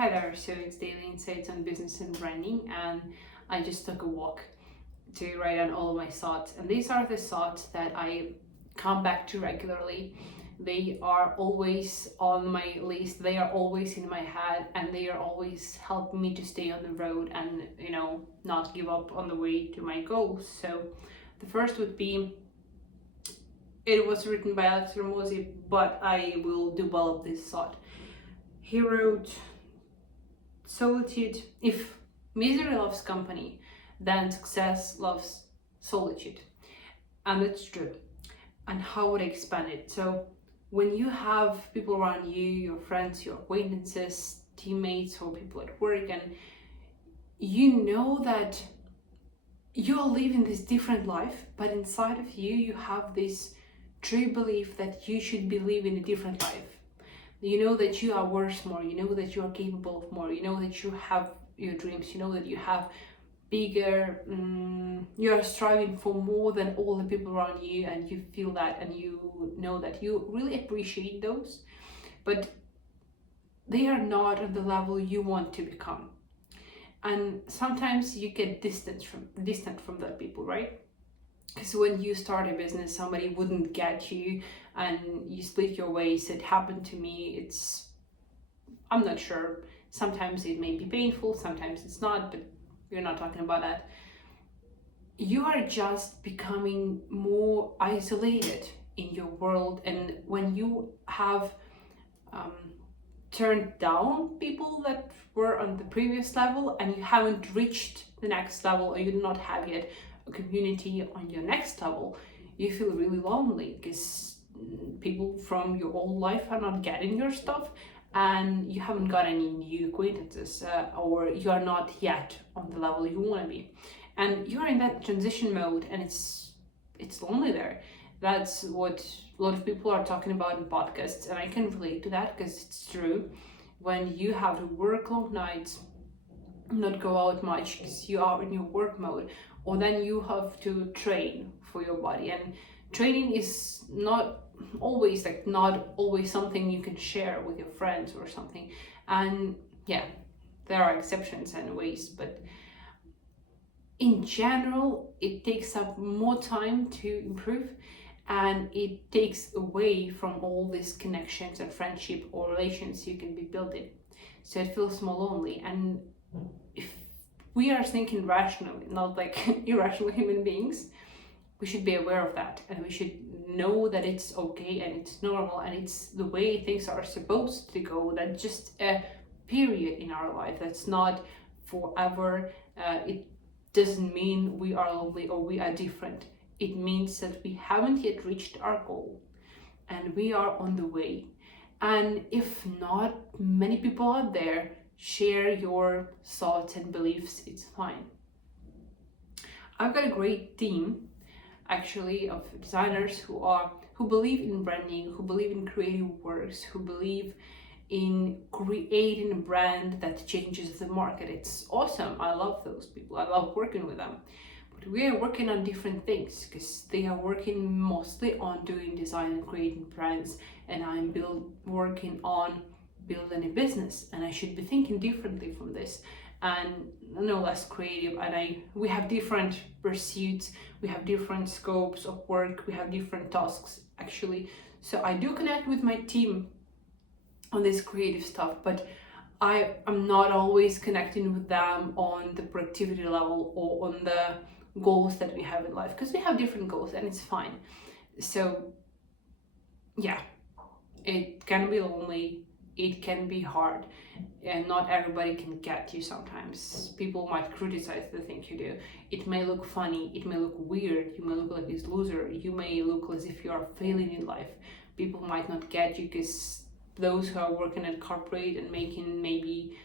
Hi there, so it's Daily Insights on Business and Branding, and I just took a walk to write down all of my thoughts. And these are the thoughts that I come back to regularly. They are always on my list, they are always in my head, and they are always helping me to stay on the road and, not give up on the way to my goals. So the first would be, it was written by Alex Ramosi, but I will develop this thought. He wrote, solitude, if misery loves company, then success loves solitude. And it's true. And how would I expand it? So when you have people around you, your friends, your acquaintances, teammates, or people at work, and you know that you're living this different life, but inside of you, you have this true belief that you should be living a different life. You know that you are worth more, you know that you are capable of more, you know that you have your dreams, you know that you have bigger, you are striving for more than all the people around you, and you feel that, and you know that you really appreciate those, but they are not on the level you want to become. And sometimes you get distant from that people, right? Because when you start a business, somebody wouldn't get you and you split your ways. It happened to me. I'm not sure. Sometimes it may be painful, sometimes it's not, but we're not talking about that. You are just becoming more isolated in your world. And when you have turned down people that were on the previous level and you haven't reached the next level, or you do not have yet a community on your next level, you feel really lonely because people from your old life are not getting your stuff, and you haven't got any new acquaintances, or you are not yet on the level you want to be, and you're in that transition mode, and it's lonely there. That's what a lot of people are talking about in podcasts, and I can relate to that because it's true. When you have to work long nights, not go out much because you are in your work mode, or then you have to train for your body, and training is not always something you can share with your friends or something. And yeah, there are exceptions anyways, but in general it takes up more time to improve, and it takes away from all these connections and friendship or relations you can be building, so it feels more lonely. And if we are thinking rationally, not like irrational human beings, we should be aware of that, and we should know that it's okay and it's normal and it's the way things are supposed to go. That's just a period in our life, that's not forever. It doesn't mean we are lonely or we are different. It means that we haven't yet reached our goal and we are on the way. And if not many people out there share your thoughts and beliefs, it's fine. I've got a great team actually of designers who believe in branding, who believe in creative works, who believe in creating a brand that changes the market. It's awesome. I love those people. I love working with them. But we are working on different things because they are working mostly on doing design and creating brands, and I'm working on building a business, and I should be thinking differently from this and no less creative. And we have different pursuits, we have different scopes of work, we have different tasks actually. So I do connect with my team on this creative stuff, but I am not always connecting with them on the productivity level or on the goals that we have in life, because we have different goals and it's fine. So yeah, it can be lonely, it can be hard, and not everybody can get you. Sometimes people might criticize the things you do. It may look funny, it may look weird, you may look like this loser, you may look as if you are failing in life. People might not get you because those who are working at corporate and making maybe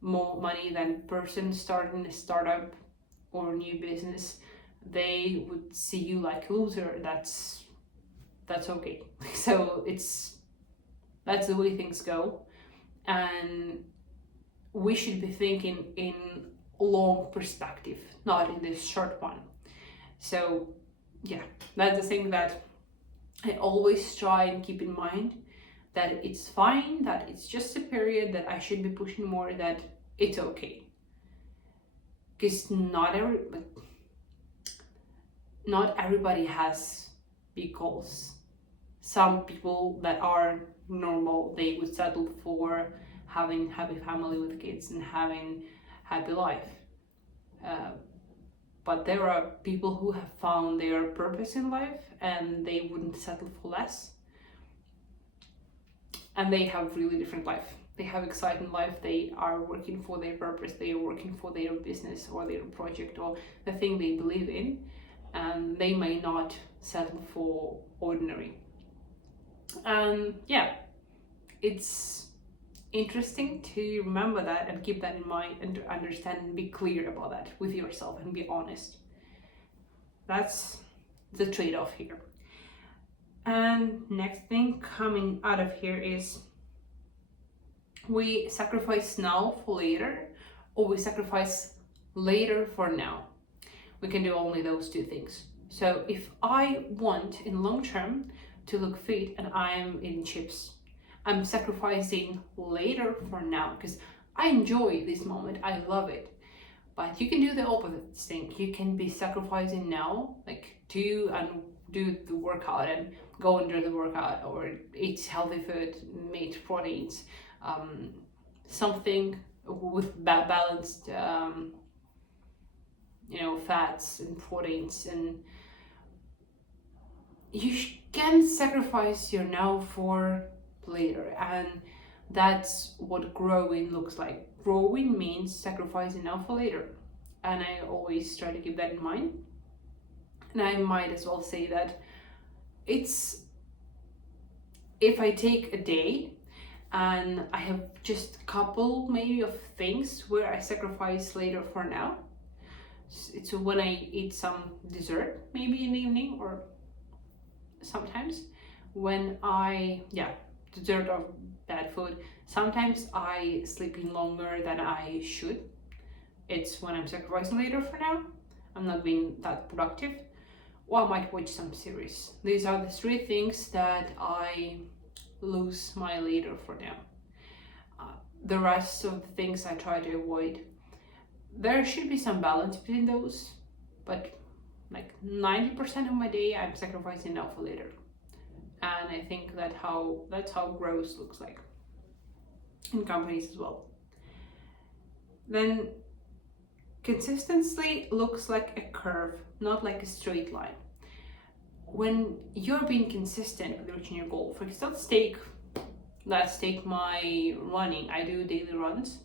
more money than person starting a startup or a new business, they would see you like a loser. That's okay. So that's the way things go, and we should be thinking in long perspective, not in this short one. So yeah, that's the thing that I always try and keep in mind, that it's fine, that it's just a period, that I should be pushing more, that it's okay. Because not everybody has big goals. Some people that are normal, they would settle for having happy family with kids and having happy life. But there are people who have found their purpose in life and they wouldn't settle for less. And they have really different life. They have exciting life. They are working for their purpose. They are working for their business or their project or the thing they believe in. And they may not settle for ordinary. And yeah, it's interesting to remember that and keep that in mind and to understand and be clear about that with yourself and be honest. That's the trade-off here. And next thing coming out of here is, we sacrifice now for later, or we sacrifice later for now. We can do only those two things. So if I want in long term to look fit and I'm eating chips, I'm sacrificing later for now because I enjoy this moment, I love it. But you can do the opposite thing. You can be sacrificing now, like do the workout and go and do the workout, or eat healthy food, meat, proteins, something with balanced fats and proteins, and you can sacrifice your now for later. And that's what growing looks like. Growing means sacrificing now for later, and I always try to keep that in mind. And I might as well say that it's, if I take a day and I have just a couple maybe of things where I sacrifice later for now. It's when I eat some dessert maybe in the evening, or sometimes when dessert or bad food. Sometimes I sleep in longer than I should. It's when I'm sacrificing later for now. I'm not being that productive. Or I might watch some series. These are the three things that I lose my later for now. The rest of the things I try to avoid. There should be some balance between those, but like 90% of my day I'm sacrificing now for later. And I think that's how growth looks like in companies as well. Then consistency looks like a curve, not like a straight line. When you're being consistent with reaching your goal, for example, let's take my running. I do daily runs,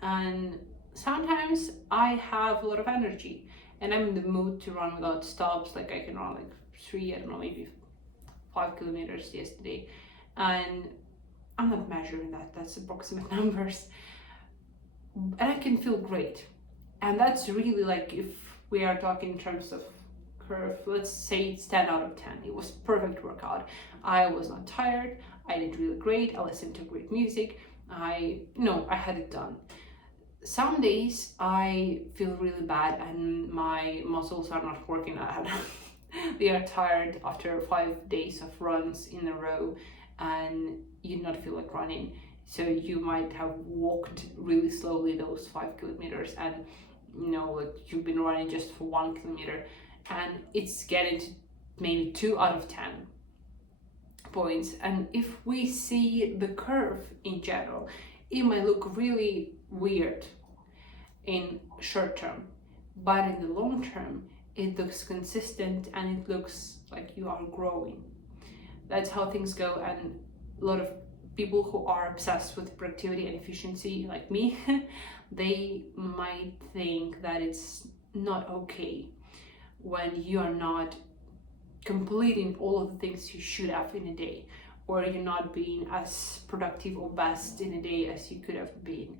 and sometimes I have a lot of energy and I'm in the mood to run without stops. Like I can run like 3, maybe 5 kilometers yesterday, and I'm not measuring that, that's approximate numbers, and I can feel great. And that's really, like, if we are talking in terms of curve, let's say it's 10 out of 10. It was perfect workout. I was not tired, I did really great, I listened to great music, I had it done. Some days I feel really bad and my muscles are not working out. They are tired after 5 days of runs in a row, and you do not feel like running. So you might have walked really slowly those 5 kilometers, and like you've been running just for 1 kilometer, and it's getting to maybe 2 out of 10 points. And if we see the curve in general, it might look really weird in short term, but in the long term it looks consistent and it looks like you are growing. That's how things go. And a lot of people who are obsessed with productivity and efficiency, like me, they might think that it's not okay when you are not completing all of the things you should have in a day, or you're not being as productive or best in a day as you could have been.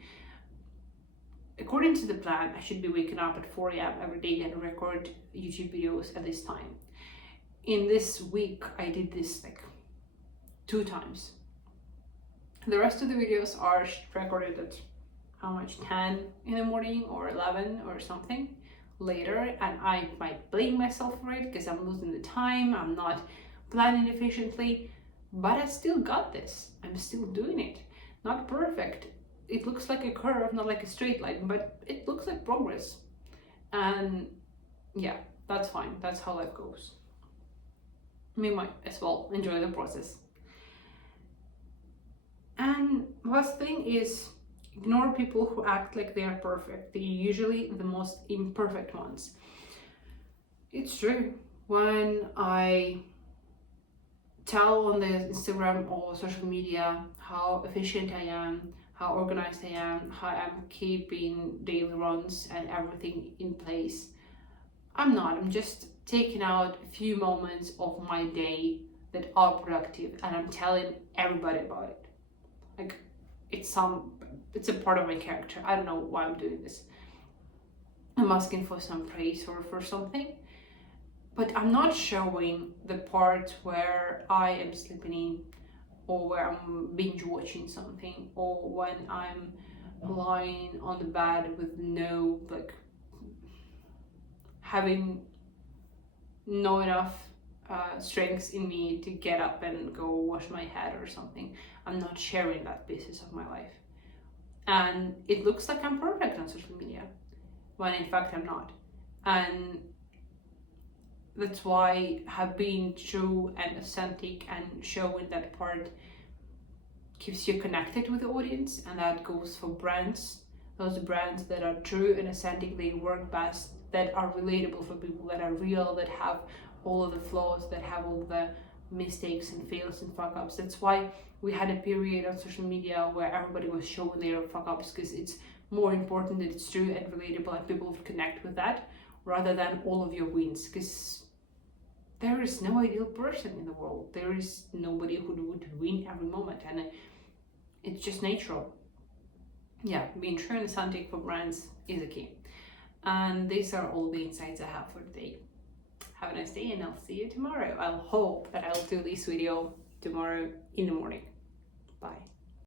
According to the plan, I should be waking up at 4 a.m. every day and record YouTube videos at this time. In this week, I did this like 2 times. The rest of the videos are recorded at 10 in the morning or 11 or something later, and I might blame myself for it because I'm losing the time, I'm not planning efficiently. but I still got this. I'm still doing it. Not perfect. It looks like a curve, not like a straight line, but it looks like progress. And yeah, that's fine. That's how life goes. We might as well enjoy the process. And last thing is, ignore people who act like they are perfect. They're usually the most imperfect ones. It's true. When I tell on the Instagram or social media how efficient I am, how organized I am, how I'm keeping daily runs and everything in place, I'm not. I'm just taking out a few moments of my day that are productive, and I'm telling everybody about it. Like, it's a part of my character. I don't know why I'm doing this. I'm asking for some praise or for something, but I'm not showing the part where I am sleeping in, or where I'm binge watching something, or when I'm lying on the bed with no, like, having no enough strength in me to get up and go wash my head or something. I'm not sharing that pieces of my life. And it looks like I'm perfect on social media, when in fact I'm not. And that's why have been true and authentic and showing that part keeps you connected with the audience, and that goes for brands. Those brands that are true and authentic, they work best, that are relatable for people, that are real, that have all of the flaws, that have all the mistakes and fails and fuck ups. That's why we had a period on social media where everybody was showing their fuck ups, because it's more important that it's true and relatable and people would connect with that rather than all of your wins, because there is no ideal person in the world. There is nobody who would win every moment, and it's just natural. Yeah, being true and authentic for brands is a key. And these are all the insights I have for today. Have a nice day, and I'll see you tomorrow. I'll hope that I'll do this video tomorrow in the morning. Bye.